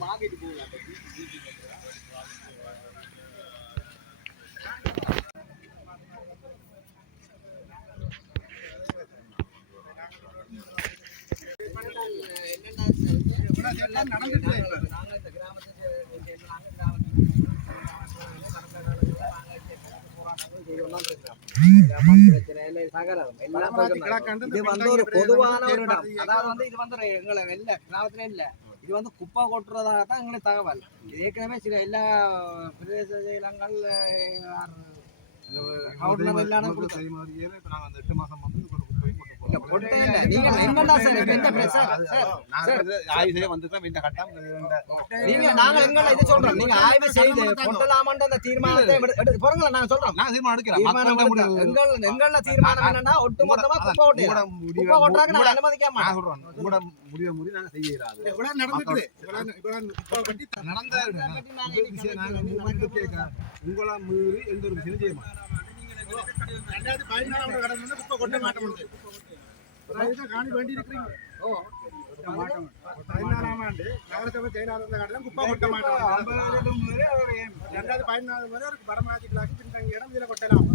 வாங்கிட்டு போகலாம் நடந்துட்டு இது வந்து ஒரு பொதுவான ஒரு இடம் அதாவது வந்து இது வந்து எங்களை இல்ல கிராமத்துல இல்ல இது வந்து குப்பை கொட்டுறதாக தான் எங்களுக்கு தகவல் இது ஏற்கனவே சில எல்லா பிரதேச செயலங்கள் கவர்னர் இல்லாத கொடுத்தோம் அந்த உங்களா மீறி எந்த ஒரு விஷயம் செய்ய மாட்டோம். ரெண்டாயிரத்தி பதினாலாம் கடந்து வந்து குப்பை கொட்ட மாட்டோம். அதுதான் காணி வேண்டி இருக்கிறீங்க பதினாலாம் ஆண்டு நகரசபை செயலாளர் இருந்த காலத்துல குப்பை கொட்ட மாட்டோம் ரெண்டாயிரத்தி பதினாலு வரை இடம் இதுல கொட்டலாம்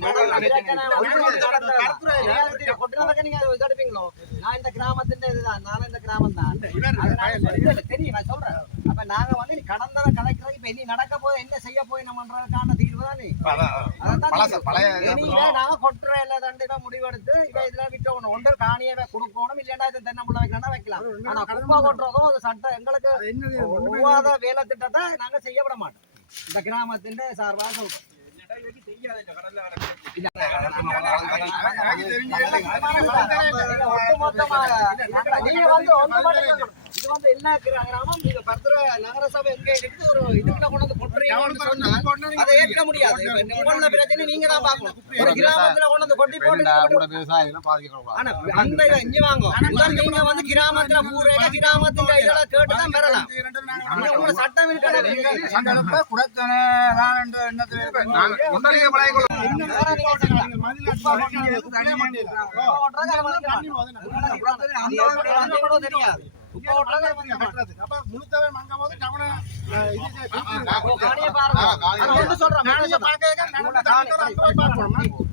முதல் வாரம் நான் இந்த கிராமத்தின் இதுதான். நான் இந்த கிராமம் தான் தெரியும் நான் சொல்றேன். அப்ப நாங்க வந்து நீ கடந்ததை கலைக்கிறதுக்கு இப்ப இனி நடக்க போது என்ன செய்ய போய் நம்மன்றதுக்கான தீர்வு தான் நீ நாங்க கொட்டுற எல்லா தண்டிதான் முடிவெடுத்து இவ இதுல விற்கணும் ஒன்று காணியவை கொடுக்கணும் இல்லைன்னா இது தென்னம்புள்ள வைக்கணும் வைக்கலாம். ஆனா குப்பை கொட்டுறதும் அது சட்டம் எங்களுக்கு அது என்னது? ஒவ்வாத வேலை திட்டத்தை நாங்க செய்ய விட மாட்டோம். இந்த கிராமத்தின் சார்பாக சொல்றோம். ஒட்டுமொத்தமாக நீங்க வந்து ஒன்று மட்டும் வந்து என்ன கிராமம் நீங்க பத்திர நகரசபை எங்க ஒரு இதுக்குள்ள கொண்டு வந்து கொட்டுறீங்கன்னு சொன்னா அதை ஏற்க முடியாது இப்ப உங்களோட பிரச்சனை நீங்க தான் பார்க்கணும் ஒரு கிராமத்துல கொண்டு வந்து கொட்டி போட்டு ஆனா அந்த இதை இங்க வாங்க நீங்க வந்து கிராமத்துல பூரேக கிராமத்துல இதெல்லாம் கேட்டுதான் பெறலாம் நீங்க உங்களோட சட்டம் இருக்கணும் தெரியாது முழுத்தவே மங்கும் போது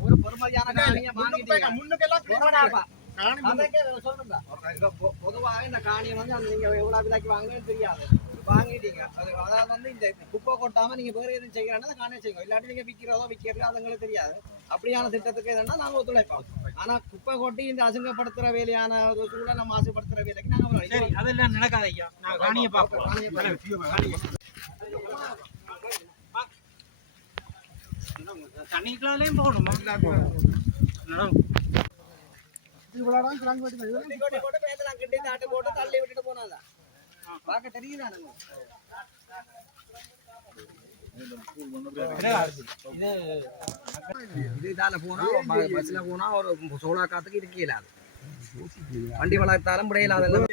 ஒரு பொறுமதியான காணியை வாங்கிட்டீங்க. முன்னுக்கெல்லாம் உண்மைதாப்பா. காணி அதுக்கே சொல்லுங்க. இப்ப பொ- பொதுவாக இந்த காணியை வந்து அந்த நீங்க எவ்வளவு விலைக்கு வாங்குனீங்கன்னு தெரியாது வாங்கிட்டீங்க அது அதாவது வந்து இந்த குப்பை கொட்டாம நீங்க வேற எதுவும் செய்யறா காணியை செய்யும் இல்லாட்டி நீங்க விக்கிறதோ விக்கிறதோ அது எங்களுக்கு தெரியாது அப்படியான திட்டத்துக்கு எதுனா நாங்க ஒத்துழைப்போம் ஆனா குப்பை கொட்டி இந்த அசிங்கப்படுத்துற வேலையான சூழலை நம்ம ஆசைப்படுத்துற வேலைக்கு நாங்க அதெல்லாம் நடக்காத ஐயா. நான் காணியை பார்ப்போம். தண்ணிக்குள்ளாலையும் போகணுமா? தள்ளி விட்டுட்டு போனாதான் பார்க்க தெரியுதா இது இதால போனா பஸ்ல போனா ஒரு சோழா காத்துக்கு இருக்க இயலாது வண்டி வளர்த்தாலும் முடியல அதெல்லாம்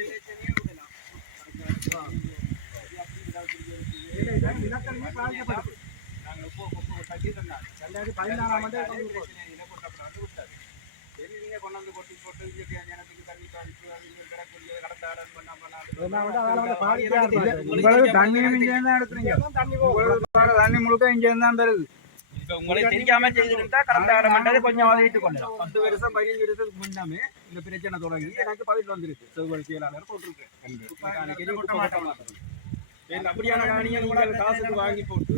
பதினாறாம் ஆண்டு தண்ணி இங்க இருந்தா எடுத்துறீங்க. உங்களுக்கு தண்ணி முழுக்க இங்க இருந்தா வருது இப்ப உங்களுக்கு தெரியாம செய்திருந்தா கடந்த அரை மணி நேரம் கொஞ்சம் உதவிட்டு கொள்ளலாம். பத்து வருஷம் பதினஞ்சு வருஷத்துக்கு முன்னாமே இந்த பிரச்சனை தொடங்கி எனக்கு பதில் வந்துருச்சு செவ்வழி செயலாளர் போட்டிருக்கேன் இந்த அப்படியான காணியை காசுக்கு வாங்கி போட்டு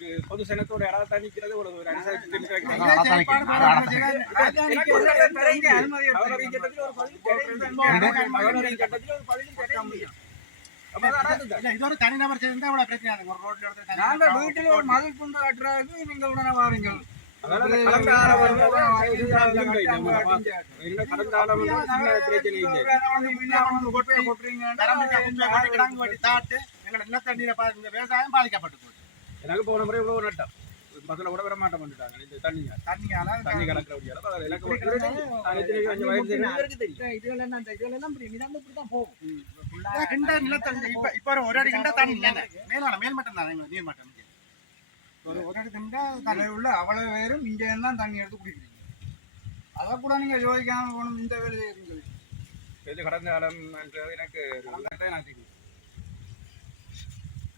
ஒரு பொது சனத்தோட யாராவது தணிக்கிறது ஒரு ஒரு. இல்ல, இது ஒரு தனிநபர் செய்திருந்தா இவ்வளவு பிரச்சனை. ஒரு ரோட்ல தனியா நாங்க வீட்டுல ஒரு மதில் கட்டுறதுக்கு நீங்க உடனே வாரீங்க விவசாயம் பாதிக்கப்பட்டு போகுது எனக்கு போன முறை இவ்வளவு நட்டம். பஸ்ல கூட விட மாட்டோம் பண்ணிட்டாங்க இந்த தண்ணியால தண்ணியால தண்ணி எல்லாம் இதான் கிண்ட நிலத்தடி இப்ப இப்ப ஒரு அடி கிண்ட தண்ணி மேலான மேல் மட்டம் தான். நீர் மட்டம். ஒரு ஒரு அடி கிண்ட தண்ணி உள்ள அவ்வளவு பேரும் இங்கே தான் தண்ணி எடுத்து குடிக்கிறீங்க. அதை கூட நீங்க யோசிக்காம போகணும். இந்த வேலை செய்யுங்க இது கடந்த காலம் எனக்கு நான் தெரியும் உங்களுக்கு இல்லையே அப்படி அப்படி இல்ல நான்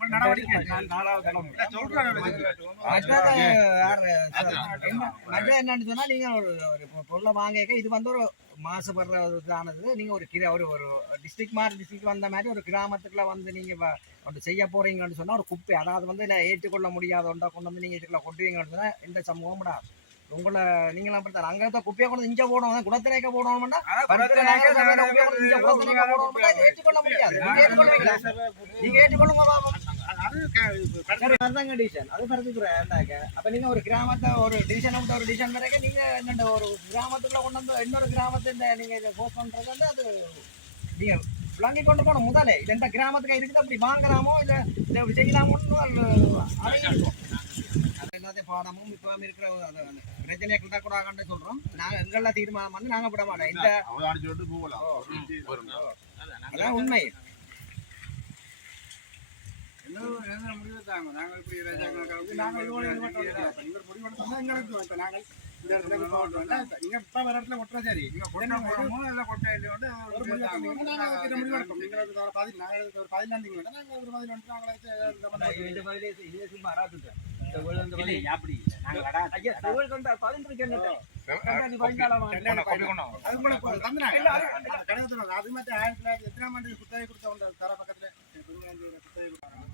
நான். நான் நான் நான் நான் நான் நான். நான்? நான் என்னன்னு சொன்னா நீங்க ஒரு பொருளை வாங்கிக்க இது வந்து ஒரு மாசுபடுற ஒரு இதானது. நீங்க ஒரு கிர ஒரு ஒரு டிஸ்ட்ரிக்ட் மாதிரி டிஸ்ட்ரிக்ட் வந்த மாதிரி ஒரு கிராமத்துக்குள்ள வந்து நீங்க ஒன்று செய்ய போறீங்கன்னு சொன்னா ஒரு குப்பை அதாவது வந்து இல்லை ஏற்றுக்கொள்ள முடியாத ஒன்றை கொண்டு வந்து நீங்க இதுக்குள்ள கொட்டுவீங்கன்னு சொன்னா எந்த சமூகம் விடாது உங்களை நீங்களும் அப்படித்தான். அங்க இருக்க குப்பையை கொண்டு இங்க போடணும். போடணும்னா போடணும்னா இது ஏற்றுக்கொள்ள முடியாது. நீங்க ஏற்றுக்கொள்ளுங்க பாப்போம் அதுதான் டிசிஷன் அது பரத்துக்குற என்னங்க அப்ப நீங்க ஒரு கிராமத்தை ஒரு டிசிஷன் விட்டு ஒரு டிசிஷன் வரைக்கும் நீங்க என்னண்ட ஒரு கிராமத்துக்குள்ள கொண்டு வந்து இன்னொரு கிராமத்தை இந்த நீங்க இதை போஸ்ட் பண்றது வந்து அது நீங்க விளங்கி கொண்டு போகணும் முதலே. இது எந்த கிராமத்துக்கு இருக்குது அப்படி வாங்கலாமோ இல்ல இதை செய்யலாமோன்னு எல்லாத்தையும் பாடமும் இப்ப இருக்கிற அது பிரச்சனையை கிட்டக்கூடாதுன்னு சொல்றோம். நாங்க எங்கள தீர்மானம் வந்து நாங்க விட மாட்டோம். இந்த. அதான் உண்மை. என்ன முடிவு தாங்க நாங்கள் இப்படி ராஜாக்களுக்காக நாங்கள் முடிவு எடுத்தா எங்களுக்கு நாங்கள் இந்த அது மட்டும் குத்தகை கொடுத்தவங்க தர பக்கத்துல குத்தகை கொடுத்தாங்க.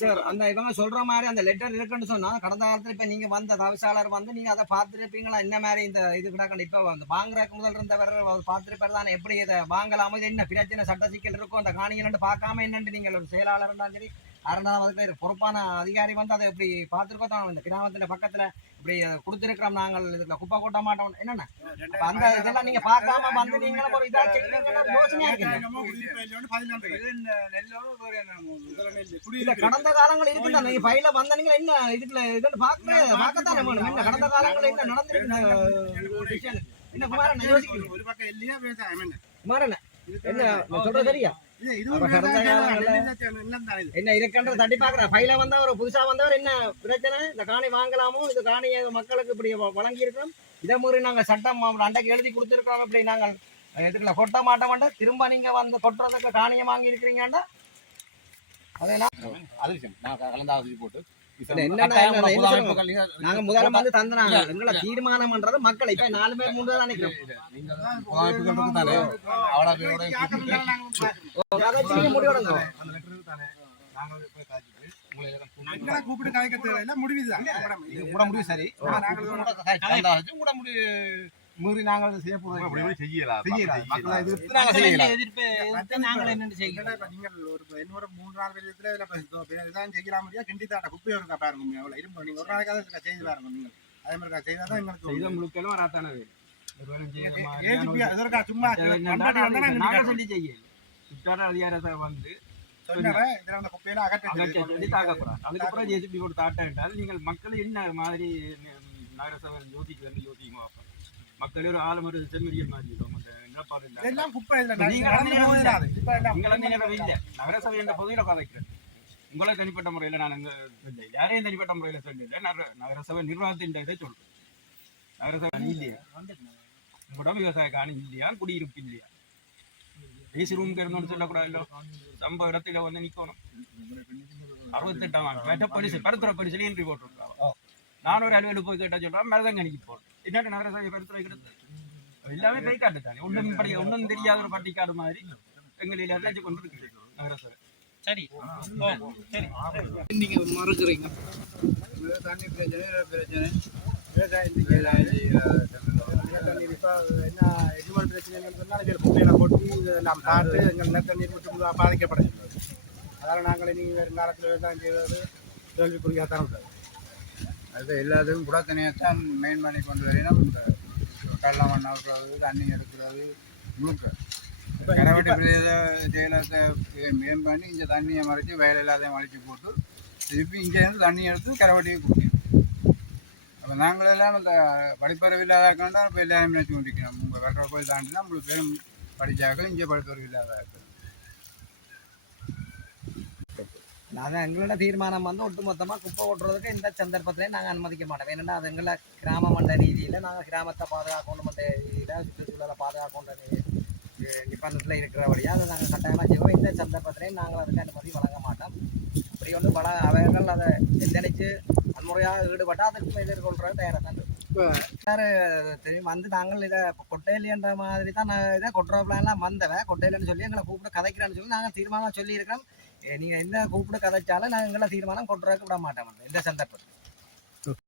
சார் அந்த இவங்க சொல்ற மாதிரி அந்த லெட்டர் இருக்குன்னு சொன்னா கடந்த காலத்துல இப்ப நீங்க வந்த தவிசாளர் வந்து நீங்க அதை பார்த்துருப்பீங்களா? என்ன மாதிரி இந்த இது கிடக்கணும் இப்ப வந்து வாங்குறதுக்கு முதல் இருந்தவர் பார்த்துருப்பாரு தானே? எப்படி இதை வாங்கலாமோ என்ன பிரச்சனை சட்ட சிக்கல் இருக்கும் அந்த காணிகள் பார்க்காம என்னன்னு நீங்கள் ஒரு செயலாளர் இருந்தாலும் சரி அரணாம் அதுக்கு ஒரு பொறுப்பான அதிகாரி வந்து அதை இப்படி பார்த்துருக்கோ தான். இந்த கிராமத்தின் பக்கத்தில் இப்படி கொடுத்துருக்கிறோம் நாங்கள். இதுல குப்பை கொட்ட மாட்டோம். என்னென்ன? அந்த இதெல்லாம் நீங்க பார்க்காம வந்து நீங்களும் ஒரு இதாக செய்வீங்கன்னா யோசனையா இருக்கு. கடந்த காலங்கள் இருக்குல்ல. நீங்க பயில வந்தீங்க என்ன இதுல இதுன்னு பார்க்க பார்க்கத்தான் வேணும் என்ன கடந்த காலங்கள் என்ன நடந்திருக்கு? என்ன குமாரன் யோசிக்கிறீங்க? ஒரு பக்கம் இல்லையா விவசாயம் என்ன குமாரன் என்ன சொல்றது சரியா? என்ன இருக்கின்ற தட்டி பாக்குற பையில வந்தவர் புதுசா வந்தவர் என்ன பிரச்சனை? இந்த காணி வாங்கலாமோ? இந்த காணியை மக்களுக்கு இப்படி வழங்கி இருக்கிறோம் இதை மீறி நாங்க சட்டம் அண்டைக்கு எழுதி கொடுத்துருக்கோம் இப்படி நாங்கள் இதுக்குள்ள கொட்ட மாட்ட மாட்டோம் திரும்ப நீங்க வந்து கொட்டுறதுக்கு காணியை வாங்கி இருக்கிறீங்கடா அதை அது விஷயம். நான் கலந்து போட்டு நாங்க முதல்ல வந்து தந்துனாங்க எங்களை தீர்மானம் பண்றது மக்கள். இப்ப நாலு பேர் மூன்று தான் நினைக்கிறோம் கூப்பிட்டு கலைக்க தேவையில்லை? முடிவு இதுதான். மேடம், இது இது கூட முடிவு சரி. கூட முடிவு மீறி நாங்கள் செய்ய போகிறோம் செய்யலாம். செய்யலாம். மக்களை எதிர்த்து நாங்கள் நாங்கள் நீங்கள் ஒரு இன்னொரு மூன்று நாலு பேர் இதுல இதான் செய்யலாம் கிண்டி தாட்ட குப்பை இருக்கா பாருங்க எவ்வளவு இரும்பு நீங்க ஒரு இதுல செய்து பாருங்க நீங்கள் அதே மாதிரி செய்தாதான் எங்களுக்கு இதை முழுக்கலும் வராத்தானே வேலை. ஒரு வேலை செய்யற மாதிரி ஏஜ் இதற்கா சும்மா சொல்லி செய்யல. சுற்றாட அதிகாரத்தை வந்து நீங்கள் மக்கள் என்ன மாதிரி நகரசபை யோசிக்க வந்து யோசிக்குமா அப்ப? மக்கள் ஒரு ஆலமரு செம்மறியல் மாதிரி இருக்கும். அந்த நிலப்பாடு. இதெல்லாம் குப்பை எல்லாம் நீங்கள் இல்ல. நகரசபை என்ற பகுதியில கதைக்கிறேன் உங்களை தனிப்பட்ட முறையில் நான் அங்க இல்லை யாரையும் தனிப்பட்ட முறையில் சொல்லல நகர நகரசபை நிர்வாகத்தின் இதை சொல்றேன். நகரசபை இல்லையா? உங்களோட விவசாய காணி இல்லையா? குடியிருப்பு இல்லையா? ஏசி ரூம் இருந்தோம்னு சொல்லக்கூடாது சம்ப இடத்துல வந்து நிக்கணும். அறுபத்தெட்டாம் ஆண்டு. போலீஸ் பருத்துறை போலீஸ்ல என்ட்ரி போட்டிருக்காங்க. நான் ஒரு அலுவலுக்கு போய் கேட்டா சொல்றேன் மருதங்கணிக்கு போறேன் என்னட்டு நகரசபை பருத்துறை கிடையாது எல்லாமே கை காட்டு தானே. ஒன்றும் படி ஒன்றும் தெரியாத ஒரு பட்டிக்காடு மாதிரி எங்களில் அழைச்சு கொண்டு இருக்கு நகரசபை. சரி. சரி. நீங்க மறுக்கிறீங்க தண்ணி பிரச்சனை வேற பிரச்சனை எஜுவல் பிரச்சனைன்னு சொன்னா இதுல குப்பையில கொட்டி இதெல்லாம் பார்த்து எங்கள் நிலத்தண்ணீர் முற்று பாதிக்கப்படுகிறது அதனால நாங்கள் இனி வருங்காலத்தில் விவசாயம் செய்வது கேள்விக்குறியாக தான் உள்ளது அது எல்லாத்துக்கும் குடத்தனையத்தான் மெயின் பண்ணி கொண்டு வரணும் இந்த கடலை மண் அவுக்கிறது தண்ணி எடுக்கிறது முழுக்க கரவட்டி பிரதேச செயலத்தை மேம் பண்ணி இந்த தண்ணியை மறைச்சி வயல் எல்லாத்தையும் மறைச்சி போட்டு திருப்பி இங்கேருந்து தண்ணி எடுத்து கரவட்டியை குடிக்கணும் அப்போ நாங்கள் எல்லாம் இந்த படிப்பறிவு இல்லாத கண்டா இப்போ எல்லாரும் நினச்சி கொண்டிருக்கணும் உங்கள் வெட்டை கோயில் தாண்டினா உங்களுக்கு பேரும் படித்தாக்கள் இங்கே படிப்பறிவு இல்லாத நாங்கள் எங்களோட தீர்மானம் வந்து ஒட்டுமொத்தமாக குப்பை ஓட்டுறதுக்கு இந்த சந்தர்ப்பத்திலே நாங்கள் அனுமதிக்க மாட்டோம். ஏன்னா அது எங்களை கிராம மண்ட ரீதியில் நாங்கள் கிராமத்தை பாதுகாக்கணும் மற்ற ரீதியில் சுற்றுச்சூழலை பாதுகாக்கணும் நிபந்தத்தில் இருக்கிறபடியாக அதை நாங்கள் கட்டாயமாக செய்வோம். இந்த சந்தர்ப்பத்திலையும் நாங்கள் அதுக்கு அனுமதி வழங்க மாட்டோம். அப்படி ஒன்று பல அவர்கள் அதை எந்தனைச்சு வன்முறையாக ஈடுபட்டால் அதற்கு எதிர்கொள்கிறது தயாராக தான். தெரியும். வந்து நாங்கள் இதை கொட்டையிலின்ற மாதிரி தான் நான் இதை கொட்டுற பிளான்லாம் வந்தவன். கொட்டையிலன்னு சொல்லி எங்களை கூப்பிட்டு கதைக்கிறேன்னு சொல்லி நாங்கள் தீர்மானம் சொல்லியிருக்கிறோம். நீங்கள் என்ன கூப்பிட்டு கதைச்சாலும் நாங்கள் எங்களை தீர்மானம் கொண்டு விட மாட்டோம். எந்த சந்தர்ப்பத்தில்.